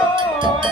oh,